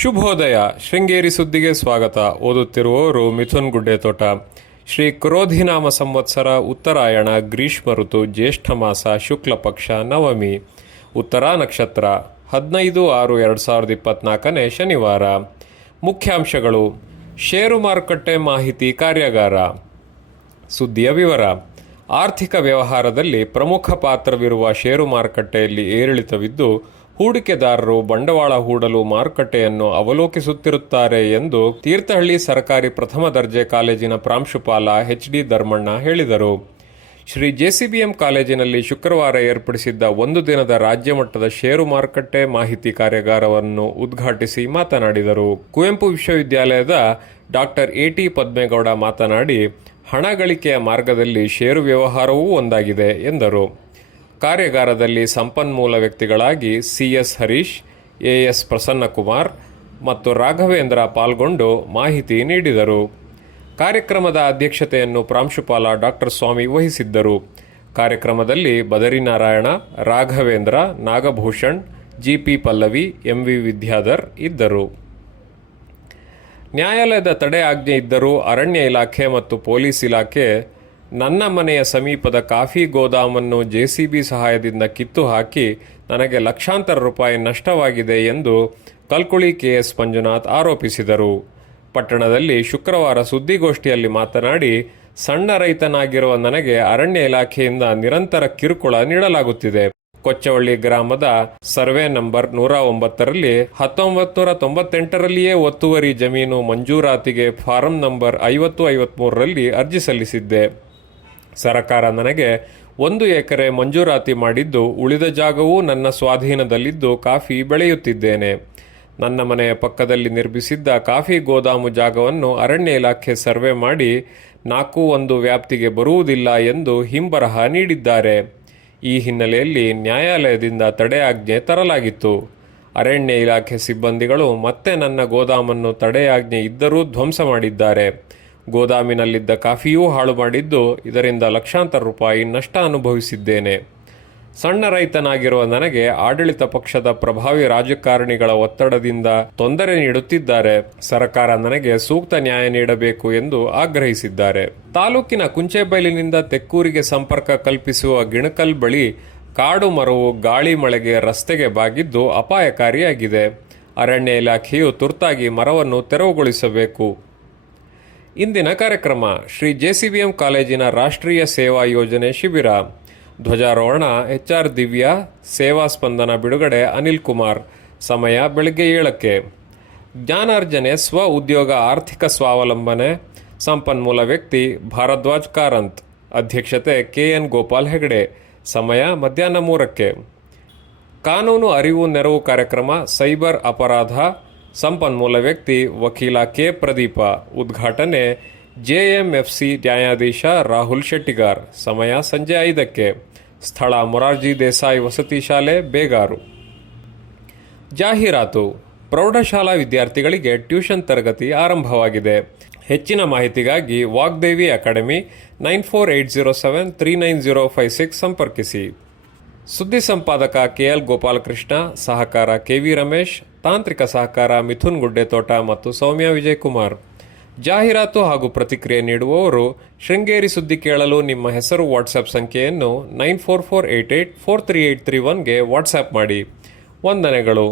ಶುಭೋದಯ. ಶೃಂಗೇರಿ ಸುದ್ದಿಗೆ ಸ್ವಾಗತ. ಓದುತ್ತಿರುವವರು ಮಿಥುನ್ ಗುಡ್ಡೆತೋಟ. ಶ್ರೀ ಕ್ರೋಧಿನಾಮ ಸಂವತ್ಸರ ಉತ್ತರಾಯಣ ಗ್ರೀಷ್ಮ ಋತು ಜ್ಯೇಷ್ಠ ಮಾಸ ಶುಕ್ಲ ಪಕ್ಷ ನವಮಿ ಉತ್ತರಾ ನಕ್ಷತ್ರ 15/6/2024 ಶನಿವಾರ. ಮುಖ್ಯಾಂಶಗಳು: ಷೇರು ಮಾರುಕಟ್ಟೆ ಮಾಹಿತಿ ಕಾರ್ಯಾಗಾರ. ಸುದ್ದಿಯ ವಿವರ. ಆರ್ಥಿಕ ವ್ಯವಹಾರದಲ್ಲಿ ಪ್ರಮುಖ ಪಾತ್ರವಿರುವ ಷೇರು ಮಾರುಕಟ್ಟೆಯಲ್ಲಿ ಏರಿಳಿತವಿದ್ದು, ಹೂಡಿಕೆದಾರರು ಬಂಡವಾಳ ಹೂಡಲು ಮಾರುಕಟ್ಟೆಯನ್ನು ಅವಲೋಕಿಸುತ್ತಿರುತ್ತಾರೆ ಎಂದು ತೀರ್ಥಹಳ್ಳಿ ಸರ್ಕಾರಿ ಪ್ರಥಮ ದರ್ಜೆ ಕಾಲೇಜಿನ ಪ್ರಾಂಶುಪಾಲ ಎಚ್.ಡಿ. ಧರ್ಮಣ್ಣ ಹೇಳಿದರು. ಶ್ರೀ ಜೆಸಿಬಿಎಂ ಕಾಲೇಜಿನಲ್ಲಿ ಶುಕ್ರವಾರ ಏರ್ಪಡಿಸಿದ್ದ ಒಂದು ದಿನದ ರಾಜ್ಯ ಮಟ್ಟದ ಷೇರು ಮಾರುಕಟ್ಟೆ ಮಾಹಿತಿ ಕಾರ್ಯಾಗಾರವನ್ನು ಉದ್ಘಾಟಿಸಿ ಮಾತನಾಡಿದರು. ಕುವೆಂಪು ವಿಶ್ವವಿದ್ಯಾಲಯದ ಡಾಕ್ಟರ್ ಎ.ಟಿ. ಪದ್ಮೇಗೌಡ ಮಾತನಾಡಿ, ಹಣ ಗಳಿಕೆಯ ಮಾರ್ಗದಲ್ಲಿ ಷೇರು ವ್ಯವಹಾರವೂ ಒಂದಾಗಿದೆ ಎಂದರು. ಕಾರ್ಯಾಗಾರದಲ್ಲಿ ಸಂಪನ್ಮೂಲ ವ್ಯಕ್ತಿಗಳಾಗಿ ಸಿ.ಎಸ್. ಹರೀಶ್, ಎ.ಎಸ್. ಪ್ರಸನ್ನಕುಮಾರ್ ಮತ್ತು ರಾಘವೇಂದ್ರ ಪಾಲ್ಗೊಂಡು ಮಾಹಿತಿ ನೀಡಿದರು. ಕಾರ್ಯಕ್ರಮದ ಅಧ್ಯಕ್ಷತೆಯನ್ನು ಪ್ರಾಂಶುಪಾಲ ಡಾಕ್ಟರ್ ಸ್ವಾಮಿ ವಹಿಸಿದ್ದರು. ಕಾರ್ಯಕ್ರಮದಲ್ಲಿ ಬದರಿನಾರಾಯಣ, ರಾಘವೇಂದ್ರ, ನಾಗಭೂಷಣ್, ಜಿ.ಪಿ. ಪಲ್ಲವಿ, ಎಂ.ವಿ. ವಿದ್ಯಾಧರ್ ಇದ್ದರು. ನ್ಯಾಯಾಲಯದ ತಡೆ ಆಜ್ಞೆ ಇದ್ದರೂ ಅರಣ್ಯ ಇಲಾಖೆ ಮತ್ತು ಪೊಲೀಸ್ ಇಲಾಖೆ ನನ್ನ ಮನೆಯ ಸಮೀಪದ ಕಾಫಿ ಗೋದಾಮನ್ನು ಜೆಸಿಬಿ ಸಹಾಯದಿಂದ ಕಿತ್ತು ಹಾಕಿ ನನಗೆ ಲಕ್ಷಾಂತರ ರೂಪಾಯಿ ನಷ್ಟವಾಗಿದೆ ಎಂದು ಕಲ್ಕುಳಿ ಕೆ.ಎಸ್. ಮಂಜುನಾಥ್ ಆರೋಪಿಸಿದರು. ಪಟ್ಟಣದಲ್ಲಿ ಶುಕ್ರವಾರ ಸುದ್ದಿಗೋಷ್ಠಿಯಲ್ಲಿ ಮಾತನಾಡಿ, ಸಣ್ಣ ರೈತನಾಗಿರುವ ನನಗೆ ಅರಣ್ಯ ಇಲಾಖೆಯಿಂದ ನಿರಂತರ ಕಿರುಕುಳ ನೀಡಲಾಗುತ್ತಿದೆ. ಕೊಚ್ಚವಳ್ಳಿ ಗ್ರಾಮದ ಸರ್ವೆ ನಂಬರ್ 109ರಲ್ಲಿ 1998ರಲ್ಲಿಯೇ ಒತ್ತುವರಿ ಜಮೀನು ಮಂಜೂರಾತಿಗೆ ಫಾರಂ ನಂಬರ್ 5053ರಲ್ಲಿ ಅರ್ಜಿ ಸಲ್ಲಿಸಿದ್ದೆ. ಸರ್ಕಾರ ನನಗೆ 1 ಎಕರೆ ಮಂಜೂರಾತಿ ಮಾಡಿದ್ದು, ಉಳಿದ ಜಾಗವೂ ನನ್ನ ಸ್ವಾಧೀನದಲ್ಲಿದ್ದು ಕಾಫಿ ಬೆಳೆಯುತ್ತಿದ್ದೇನೆ. ನನ್ನ ಮನೆಯ ಪಕ್ಕದಲ್ಲಿ ನಿರ್ಮಿಸಿದ್ದ ಕಾಫಿ ಗೋದಾಮು ಜಾಗವನ್ನು ಅರಣ್ಯ ಇಲಾಖೆ ಸರ್ವೆ ಮಾಡಿ 4.1 ವ್ಯಾಪ್ತಿಗೆ ಬರುವುದಿಲ್ಲ ಎಂದು ಹಿಂಬರಹ ನೀಡಿದ್ದಾರೆ. ಈ ಹಿನ್ನೆಲೆಯಲ್ಲಿ ನ್ಯಾಯಾಲಯದಿಂದ ತಡೆಯಾಜ್ಞೆ ತರಲಾಗಿತ್ತು. ಅರಣ್ಯ ಇಲಾಖೆ ಸಿಬ್ಬಂದಿಗಳು ಮತ್ತೆ ನನ್ನ ಗೋದಾಮನ್ನು ತಡೆಯಾಜ್ಞೆ ಇದ್ದರೂ ಧ್ವಂಸ ಮಾಡಿದ್ದಾರೆ. ಗೋದಾಮಿನಲ್ಲಿದ್ದ ಕಾಫಿಯೂ ಹಾಳು ಮಾಡಿದ್ದು, ಇದರಿಂದ ಲಕ್ಷಾಂತರ ರೂಪಾಯಿ ನಷ್ಟ ಅನುಭವಿಸಿದ್ದೇನೆ. ಸಣ್ಣ ರೈತನಾಗಿರುವ ನನಗೆ ಆಡಳಿತ ಪಕ್ಷದ ಪ್ರಭಾವಿ ರಾಜಕಾರಣಿಗಳ ಒತ್ತಡದಿಂದ ತೊಂದರೆ ನೀಡುತ್ತಿದ್ದಾರೆ. ಸರ್ಕಾರ ನನಗೆ ಸೂಕ್ತ ನ್ಯಾಯ ನೀಡಬೇಕು ಎಂದು ಆಗ್ರಹಿಸಿದ್ದಾರೆ. ತಾಲೂಕಿನ ಕುಂಚೇಬೈಲಿನಿಂದ ತೆಕ್ಕೂರಿಗೆ ಸಂಪರ್ಕ ಕಲ್ಪಿಸುವ ಗಿಣಕಲ್ ಬಳಿ ಕಾಡು ಮರವು ಗಾಳಿ ಮಳೆಗೆ ರಸ್ತೆಗೆ ಬಾಗಿದ್ದು ಅಪಾಯಕಾರಿಯಾಗಿದೆ. ಅರಣ್ಯ ಇಲಾಖೆಯು ತುರ್ತಾಗಿ ಮರವನ್ನು ತೆರವುಗೊಳಿಸಬೇಕು. ಇಂದಿನ ಕಾರ್ಯಕ್ರಮ: ಶ್ರೀ ಜೆಸಿಬಿಎಂ ಕಾಲೇಜಿನ ರಾಷ್ಟ್ರೀಯ ಸೇವಾ ಯೋಜನೆ ಶಿಬಿರ. ಧ್ವಜಾರೋಹಣ ಎಚ್.ಆರ್. ದಿವ್ಯಾ, ಸೇವಾ ಸ್ಪಂದನ ಬಿಡುಗಡೆ ಅನಿಲ್ ಕುಮಾರ್. ಸಮಯ ಬೆಳಗ್ಗೆ 7ಕ್ಕೆ. ಜ್ಞಾನಾರ್ಜನೆ, ಸ್ವ ಉದ್ಯೋಗ, ಆರ್ಥಿಕ ಸ್ವಾವಲಂಬನೆ, ಸಂಪನ್ಮೂಲ ವ್ಯಕ್ತಿ ಭಾರದ್ವಾಜ್ ಕಾರಂತ್. ಅಧ್ಯಕ್ಷತೆ ಕೆ.ಎನ್. ಗೋಪಾಲ್ ಹೆಗಡೆ. ಸಮಯ ಮಧ್ಯಾಹ್ನ 3ಕ್ಕೆ. ಕಾನೂನು ಅರಿವು ನೆರವು ಕಾರ್ಯಕ್ರಮ ಸೈಬರ್ ಅಪರಾಧ, ಸಂಪನ್ಮೂಲ ವ್ಯಕ್ತಿ ವಕೀಲ ಕೆ. ಪ್ರದೀಪ. ಉದ್ಘಾಟನೆ ಜೆಎಂಎಫ್ಸಿ ನ್ಯಾಯಾಧೀಶ ರಾಹುಲ್ ಶೆಟ್ಟಿಗಾರ್. ಸಮಯ ಸಂಜೆ 5ಕ್ಕೆ. ಸ್ಥಳ ಮೊರಾರ್ಜಿ ದೇಸಾಯಿ ವಸತಿ ಶಾಲೆ, ಬೇಗಾರು. ಜಾಹೀರಾತು: ಪ್ರೌಢಶಾಲಾ ವಿದ್ಯಾರ್ಥಿಗಳಿಗೆ ಟ್ಯೂಷನ್ ತರಗತಿ ಆರಂಭವಾಗಿದೆ. ಹೆಚ್ಚಿನ ಮಾಹಿತಿಗಾಗಿ ವಾಗ್ದೇವಿ ಅಕಾಡೆಮಿ 9480739056 ಸಂಪರ್ಕಿಸಿ. ಸುದ್ದಿ ಸಂಪಾದಕ ಕೆಎಲ್ ಗೋಪಾಲಕೃಷ್ಣ, ಸಹಕಾರ ಕೆವಿ ರಮೇಶ್, ತಾಂತ್ರಿಕ ಸಹಕಾರ ಮಿಥುನ್ ಗುಡ್ಡೆತೋಟ ಮತ್ತು ಸೌಮ್ಯ ವಿಜಯಕುಮಾರ್. ಜಾಹೀರಾತು ಹಾಗೂ ಪ್ರತಿಕ್ರಿಯೆ ನೀಡುವವರು ಶೃಂಗೇರಿ ಸುದ್ದಿ ಕೇಳಲು ನಿಮ್ಮ ಹೆಸರು ವಾಟ್ಸ್ಆ್ಯಪ್ ಸಂಖ್ಯೆಯನ್ನು 9448843831ಗೆ ವಾಟ್ಸ್ಆ್ಯಪ್ ಮಾಡಿ. ವಂದನೆಗಳು.